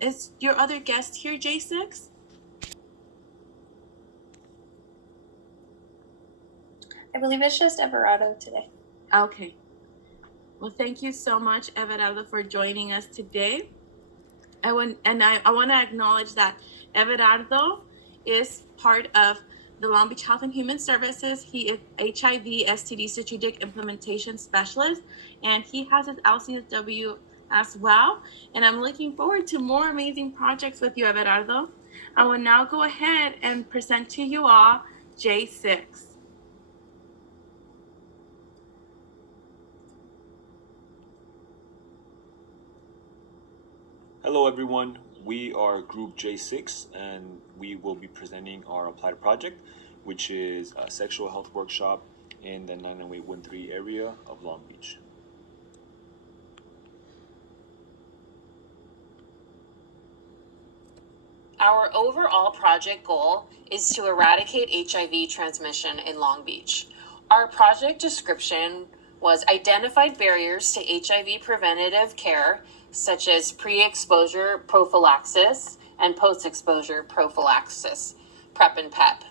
Is your other guest here, J6? I believe it's just Everardo today. Okay. Well, thank you so much, Everardo, for joining us today. I want to acknowledge that Everardo is part of the Long Beach Health and Human Services. He is HIV STD Strategic Implementation Specialist, and he has his LCSW as well. And I'm looking forward to more amazing projects with you, Everardo. I will now go ahead and present to you all J6. Hello everyone, we are Group J6 and we will be presenting our applied project, which is a sexual health workshop in the 90813 area of Long Beach. Our overall project goal is to eradicate HIV transmission in Long Beach. Our project description was identified barriers to HIV preventative care, such as pre-exposure prophylaxis and post-exposure prophylaxis, PrEP and PEP.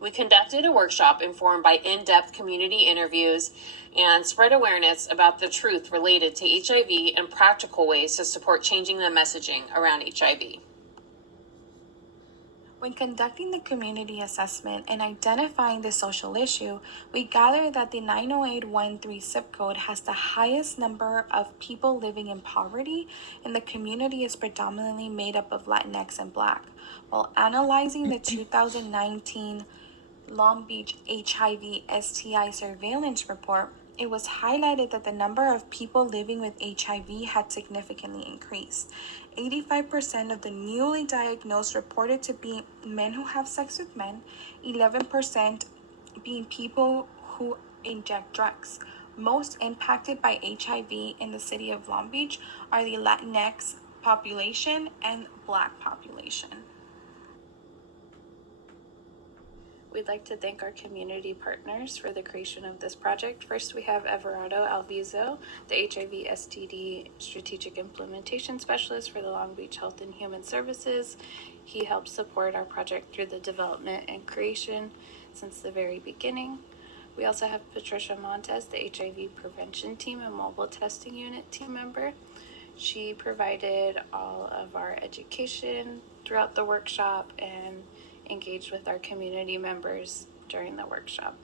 We conducted a workshop informed by in-depth community interviews and spread awareness about the truth related to HIV and practical ways to support changing the messaging around HIV. When conducting the community assessment and identifying the social issue, we gathered that the 90813 zip code has the highest number of people living in poverty, and the community is predominantly made up of Latinx and Black. While analyzing the 2019 Long Beach HIV STI surveillance report, it was highlighted that the number of people living with HIV had significantly increased. 85% of the newly diagnosed reported to be men who have sex with men, 11% being people who inject drugs. Most impacted by HIV in the city of Long Beach are the Latinx population and Black population. We'd like to thank our community partners for the creation of this project. First, we have Everardo Alviso, the HIV STD Strategic Implementation Specialist for the Long Beach Health and Human Services. He helped support our project through the development and creation since the very beginning. We also have Patricia Montes, the HIV Prevention Team and Mobile Testing Unit team member. She provided all of our education throughout the workshop and engaged with our community members during the workshop.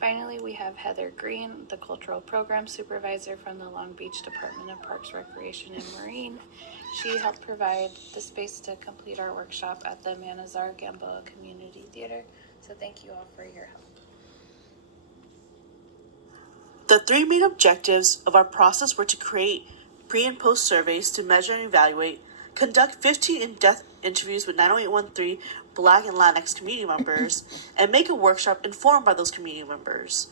Finally, we have Heather Green, the Cultural Program Supervisor from the Long Beach Department of Parks, Recreation, and Marine. She helped provide the space to complete our workshop at the Manazar Gamboa Community Theater. So thank you all for your help. The three main objectives of our process were to create pre- and post surveys to measure and evaluate, conduct 15 in-depth interviews with 90813 Black and Latinx community members, and make a workshop informed by those community members.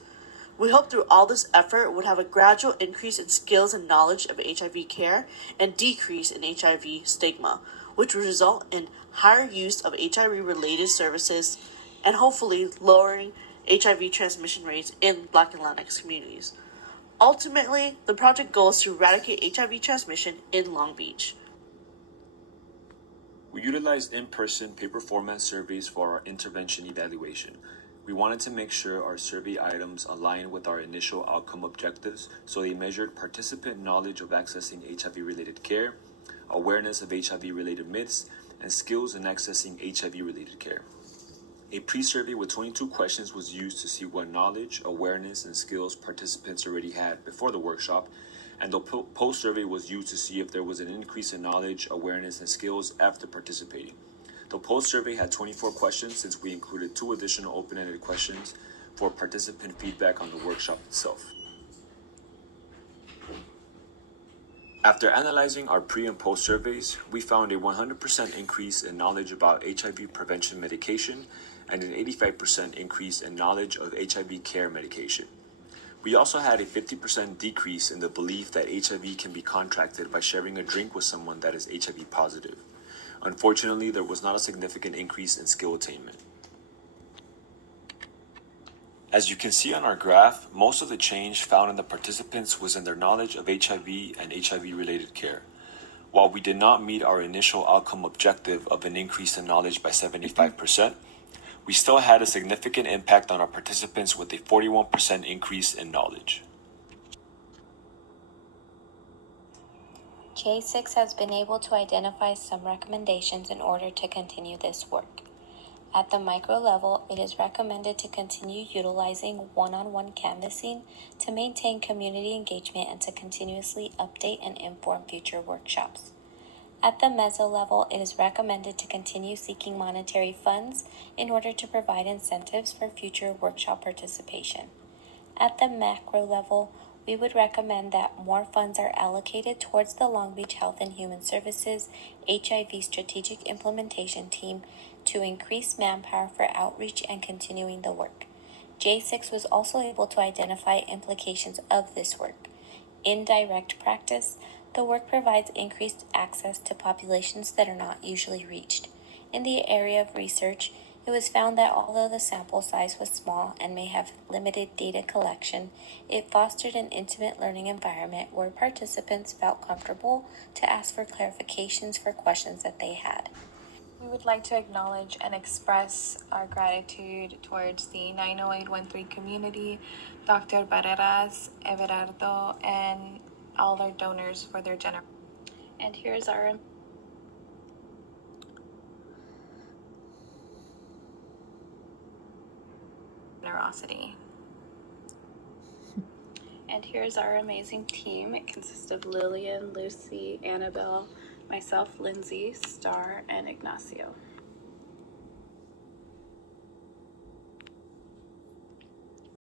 We hope through all this effort would have a gradual increase in skills and knowledge of HIV care and decrease in HIV stigma, which would result in higher use of HIV-related services and hopefully lowering HIV transmission rates in Black and Latinx communities. Ultimately, the project goal is to eradicate HIV transmission in Long Beach. We utilized in-person paper format surveys for our intervention evaluation. We wanted to make sure our survey items aligned with our initial outcome objectives, so they measured participant knowledge of accessing HIV-related care, awareness of HIV-related myths, and skills in accessing HIV-related care. A pre-survey with 22 questions was used to see what knowledge, awareness, and skills participants already had before the workshop, and the post-survey was used to see if there was an increase in knowledge, awareness, and skills after participating. The post-survey had 24 questions since we included 2 additional open-ended questions for participant feedback on the workshop itself. After analyzing our pre- and post-surveys, we found a 100% increase in knowledge about HIV prevention medication and an 85% increase in knowledge of HIV care medication. We also had a 50% decrease in the belief that HIV can be contracted by sharing a drink with someone that is HIV positive. Unfortunately, there was not a significant increase in skill attainment. As you can see on our graph, most of the change found in the participants was in their knowledge of HIV and HIV-related care. While we did not meet our initial outcome objective of an increase in knowledge by 75%, we still had a significant impact on our participants with a 41% increase in knowledge. J6 has been able to identify some recommendations in order to continue this work. At the micro level, it is recommended to continue utilizing one-on-one canvassing to maintain community engagement and to continuously update and inform future workshops. At the meso level, it is recommended to continue seeking monetary funds in order to provide incentives for future workshop participation. At the macro level, we would recommend that more funds are allocated towards the Long Beach Health and Human Services HIV Strategic Implementation Team to increase manpower for outreach and continuing the work. J6 was also able to identify implications of this work. In direct practice, the work provides increased access to populations that are not usually reached. In the area of research, it was found that although the sample size was small and may have limited data collection, it fostered an intimate learning environment where participants felt comfortable to ask for clarifications for questions that they had. We would like to acknowledge and express our gratitude towards the 90813 community, Dr. Barreras, Everardo, and all our donors for their generosity. And here's our generosity. And here's our amazing team. It consists of Lillian, Lucy, Annabelle, myself, Lindsay, Star, and Ignacio.